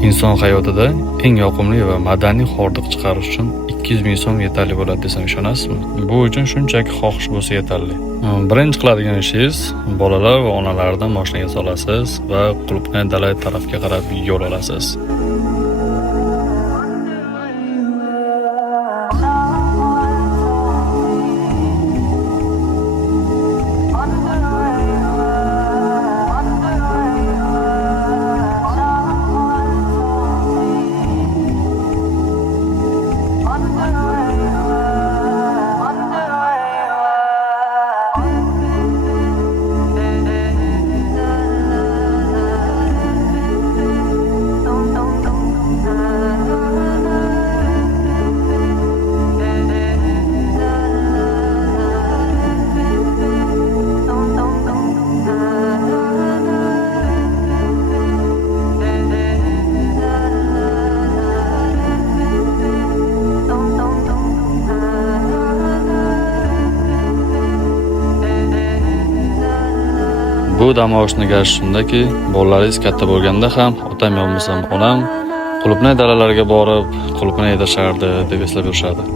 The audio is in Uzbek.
Inson hayotida eng yoqimli va madaniy hordiq chiqarish uchun 200 ming so'm yetarli bo'ladi desam ishonasizmi? Bu uchun shunchaki xohish bo'lsa yetarli. Birinchi qiladigan ishingiz bolalar va onalarni mashinaga solasiz va Qulupnay dala tarafga qarab yo'l olasiz. Bu dam olishning gashi shundaki, bolalaringiz katta bo'lganda ham otam bo'lmasam onam Qulupnay dalalarga borib, Qulupnay yedashardi deb eslab yurishadi.